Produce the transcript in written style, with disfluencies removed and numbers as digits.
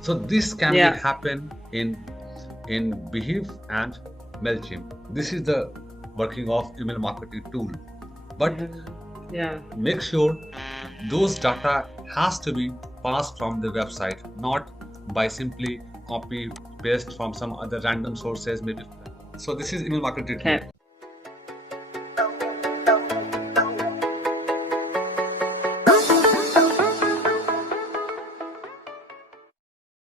So this can be Yeah. happen in Behave and MailChimp. This is the working of email marketing tool. But Yeah. make sure those data has to be passed from the website, not by simply copy paste from some other random sources maybe. So this is email marketing tool. Okay.